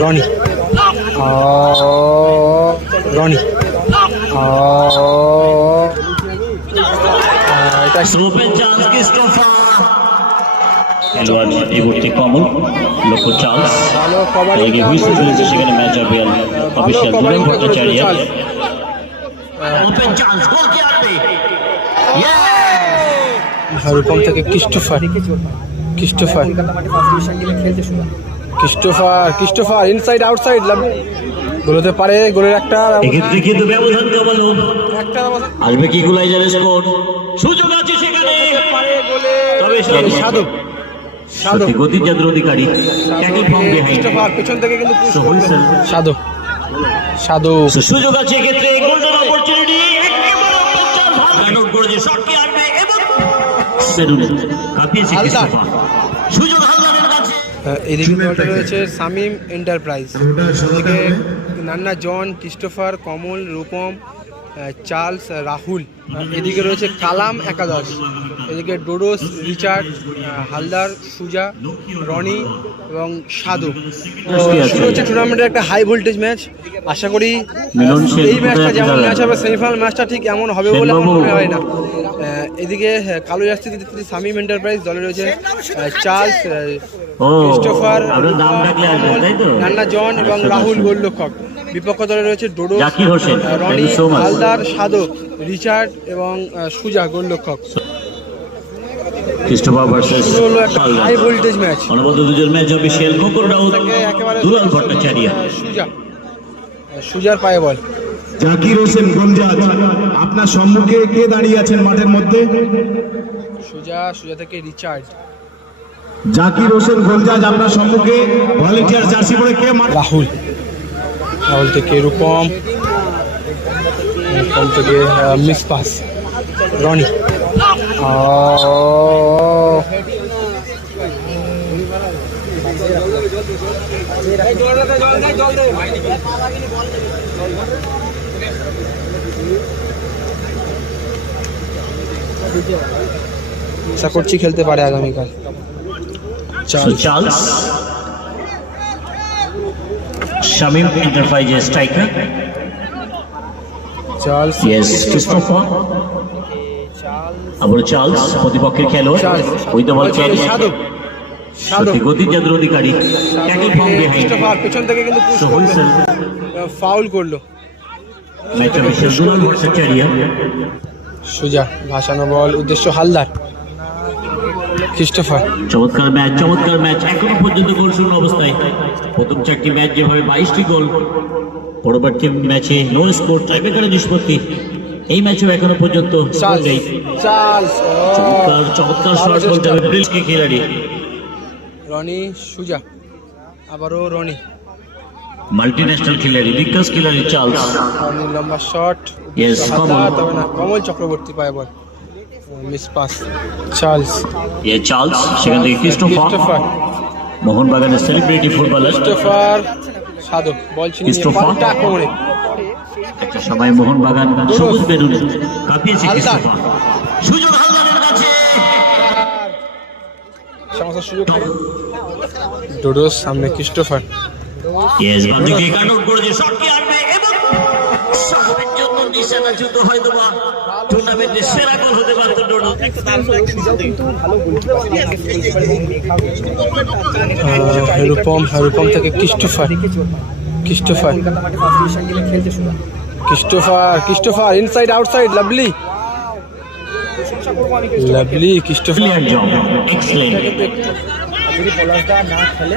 রনি। রনি। এটা open chance Christopher. খেলোয়াড় এই মুহূর্তে কমল লক্ষ্য চান্স ভালো হুইসেল চলেছে সেখানে ম্যাচ অফিয়াল অফিসিয়াল ভালো ভট্টাচার্য ওপেন চান্স গোল কি আসবে রূপম থেকে Christopher. Christopher. Christopher Christopher inside outside লাভ গোলতে পারে গোলের একটা। এক্ষেত্রে কিন্তু ব্যবধান কমালো? একটা আসবে কি ইকুলাইজার স্কোর সুযোগ আছে সেখানে। পারে গোলে তবে সে- সাধু। সাধু। সত্যি গতির যাদের অধিকারী। ট্যাকেল ফ্রম বিহাইন্ড ক্রিস্টোফার পেছন থেকে কিন্তু করবে। সাধু। সাধু। সুযোগ আছে এক্ষেত্রে গোল্ডেন অপরচুনিটি একেবারে ওপেন চান্স ভালো নোট করেছে। শট কি আসবে এবং বেরুনে কাঁপিয়েছে। সুযোগ এদিকে দলটা রয়েছে সামিম এন্টারপ্রাইজ। এদিকে Nanna John Christopher Kamal Rupam Charles Rahul. এদিকে রয়েছে কালাম একাদশ। এদিকে ডোডোস রিচার্ড হালদার সুজা রনি এবং সাধু। শুরু হচ্ছে টুর্নামেন্টের একটা হাই ভোল্টেজ ম্যাচ আশা করি এই ম্যাচটা যেমন ম্যাচ হবে সেমিফাইনাল ম্যাচটা ঠিক এমন হবে বলে আমার মনে হয় না। এদিকে কালো জার্সি দিতে সামিম এন্টারপ্রাইজ দলে রয়েছে চার্লস ক্রিস্টোফার নান্না জন এবং আচ্ছা, রাহুল আচ্ছা। গোলরক্ষক বিপক্ষ দলে রয়েছে ডোডো রনি. হালদার সাধক রিচার্ড এবং সুজা গোলরক্ষক। Christopher versus high voltage match অনবদ্য দুজন ম্যাচ অফিসিয়াল কোকর রাউত একেবারে দুলাল ভট্টাচার্য। সুজা আহ, সুজার পায়ে বল। জাকির হোসেন গঞ্জাজ আপনার সম্মুখে কে দাঁড়িয়ে আছেন মাঠের মধ্যে? সুজা সুজা থেকে রিচার্ড। জাকির হোসেন গঞ্জাজ আপনার সম্মুখে ভলেন্টিয়ার জার্সি পরে কে রাহুল। রাহুল থেকে রূপম রূপম থেকে মিস পাস রনি। আশা করছি খেলতে পারে আগামীকাল। So Charles শামিম এন্টারপ্রাইজের স্ট্রাইকার চার্লস ইয়েস ক্রিস্টোফার আবার চার্লস প্রতিপক্ষের খেলোয়াড় উইথ দ্য বল সাধু সত্যি গতির যাদের অধিকারী ট্যাকেল ফ্রম বিহাইন্ড পেছন থেকে কিন্তু পুশ So, ফাউল করল ম্যাচ অফিসিয়াল দুলাল ভট্টাচার্য সুজা ভাসানো বল উদ্দেশ্য হালদার ক্রিস্টোফার চমৎকার ম্যাচ চমৎকার ম্যাচ। এখনও পর্যন্ত গোল শূন্য অবস্থায়। প্রথম চারটি ম্যাচ যেভাবে বাইশটি গোল পরবর্তী ম্যাচে নো স্কোর টাইব্রেকারের নিষ্পত্তি। এই ম্যাচেও এখনও পর্যন্ত চমৎকার চমৎকার শট বলতে। হবে ব্রিলসকে খেলাড়ি। রনি সুজা আবারও রনি। মাল্টি ন্যাশনাল খেলাড়ি বিকাশ খেলাড়ি চার্লস। লম্বা শট না কমল চক্রবর্তী পায় বল। মিস পাস চার্লস এ চার্লস সেখান থেকে ক্রিস্টোফার মোহনবাগানের সেলিব্রিটি ফুটবলার ক্রিস্টোফার সাধু বল ছিনিয়ে আক্রমণে একটা সময় মোহনবাগান সবুজ বেরুনে কাঁপিয়েছে ক্রিস্টোফার সুযোগ হালদারের কাছে। সমস্যার সুযোগ ডোডোস সামনে ক্রিস্টোফার ইয়েস বাদিকে কাট আউট করেছে। শট কি আসবে নিশানা যুদ্ধ হয়তো বা টুর্নামেন্টের সেরা গোল হতে পারত ডোডো আহ, রূপম রূপম থেকে Christopher. Christopher. Christopher Christopher inside outside lovely lovely Christopher যদি পলাশদা না খেলে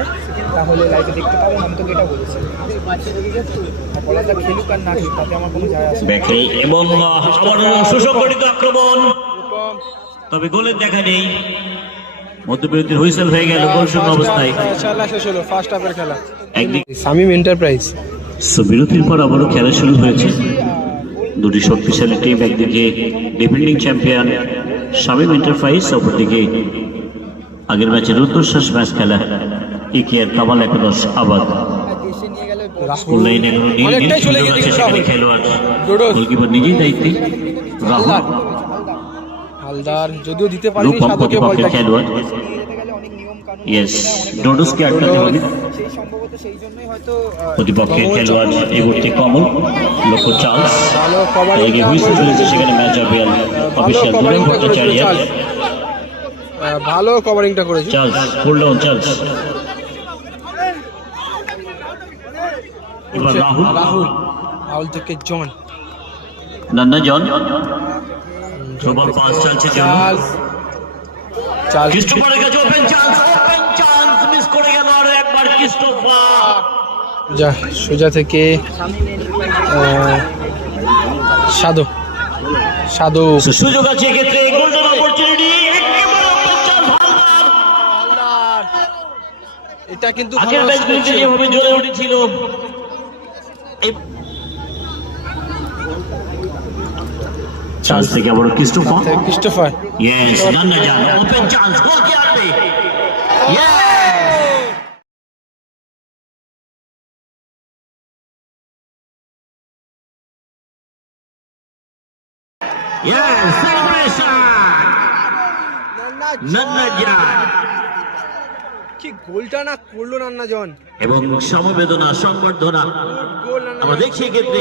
তাহলে লাইভে দেখতে পাবেন আমি তোকে এটা বলেছি। পলাশদা খেলুক আর না খেলুক তাতে আমার কোনো যায় আসে না। এবং সুসংগঠিত আক্রমণ। তবে গোলের দেখা নেই। মধ্যবিরতির হুইসেল হয়ে গেল গোল শূন্য অবস্থায় খেলা শেষ হলো ফার্স্ট হাফের খেলা। একদিকে সামিম এন্টারপ্রাইজ সো বিরতির পর আবারও খেলা শুরু হয়েছে। দুটি শক্তিশালী টিম একদিকে ডিফেন্ডিং চ্যাম্পিয়ন শামীম এন্টারপ্রাইজ অপরদিকে। আগের ম্যাচে রুদ্রশ্বাস ম্যাচ খেলা। ইকের কামাল একাদশ আবাদ। খেলোয়াড়। যদিও দিতে খেলোয়াড়। ইয়েস ডোডোসকে আটকাতে হবে প্রতিপক্ষের খেলোয়াড় মুহূর্তে কমল লক্ষ্য চার্লস এদিকে হুইসেল চলেছে সেখানে ম্যাচ অফিয়াল ভালো অফিসিয়াল করেছিল ভট্টাচার্য। ভালো কভারিংটা করেছে। চার্লস ফুল ডাউন চার্লস এবার রাহুল। রাহুল। রাহুল থেকে জন। নান্না জন। প্রবল পাস চলছে জন। চার্লস ক্রিস্টোফারের সোজা থেকে সাধু। সাধু। সুযোগ আছে এক্ষেত্রে গোল্ডেন অপরচুনিটি এটা কিন্তু আগের ম্যাচগুলিতে যেভাবে জ্বলে উঠেছিল চান্স থেকে আবার ক্রিস্টোফার থেকে ক্রিস্টোফার ইয়েস নান্না জান ওপেন চান্স গোল কে আনবে Yes, কি গোলটা না করল নান্না জন এবং সমবেদনা সংবর্ধনা আমরা দেখছি এক্ষেত্রে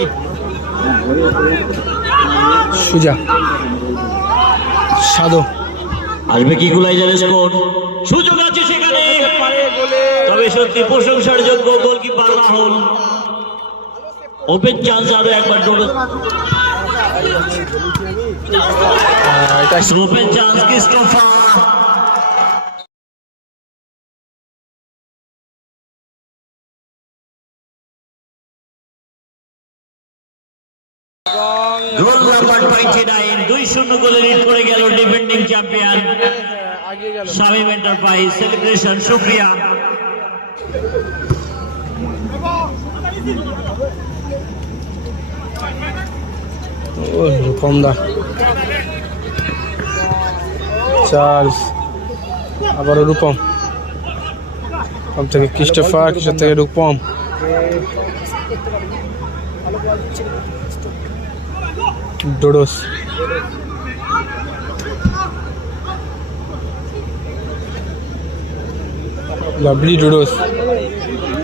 সুজা সাধু আসবে কি গুলাইজারের স্কোর সুযোগ আছে সেখানে তবে সত্যি প্রশংসার যোগ্য গোলকিপার রাহুল ওপেন চান্স আরও একবার আহ, এটা ওপেন চান্স দুই শূন্য গোলে লিড করে গেল defending champion Shamim enterprise celebration শুক্রিয়া। ও দা চার্লস। আবারও রূপম। রূপম থেকে ক্রিস্টোফার ক্রিস্টোফার থেকে রূপম। ডোডোস। লাভলি ডোডোস।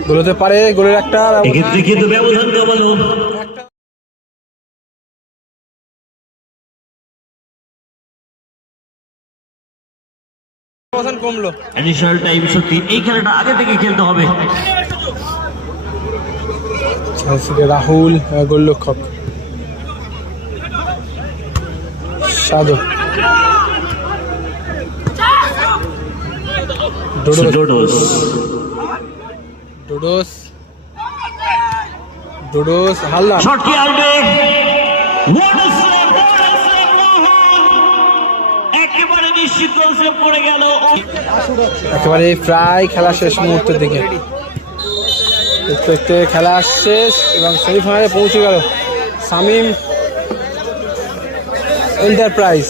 গোলতে পারে, গোলের একটা। এক্ষেত্রে কিন্তু ব্যবধান কমালো। কমলো। অ্যাডিশনাল টাইম সত্যি এই খেলাটা আগে থেকে খেলতে হবে। রাহুল আহ, গোলরক্ষক। সাধু। ডোডোস। ডোডোস ডোডোস। ডোডোস হাল্লা। শট কি আউটে নিশ্চিত একেবারে প্রায় খেলা শেষ মুহূর্তের দিকে। দেখতে দেখতে খেলা শেষ এবং সেমিফাইনালে পৌঁছে গেল সামিম এন্টারপ্রাইজ।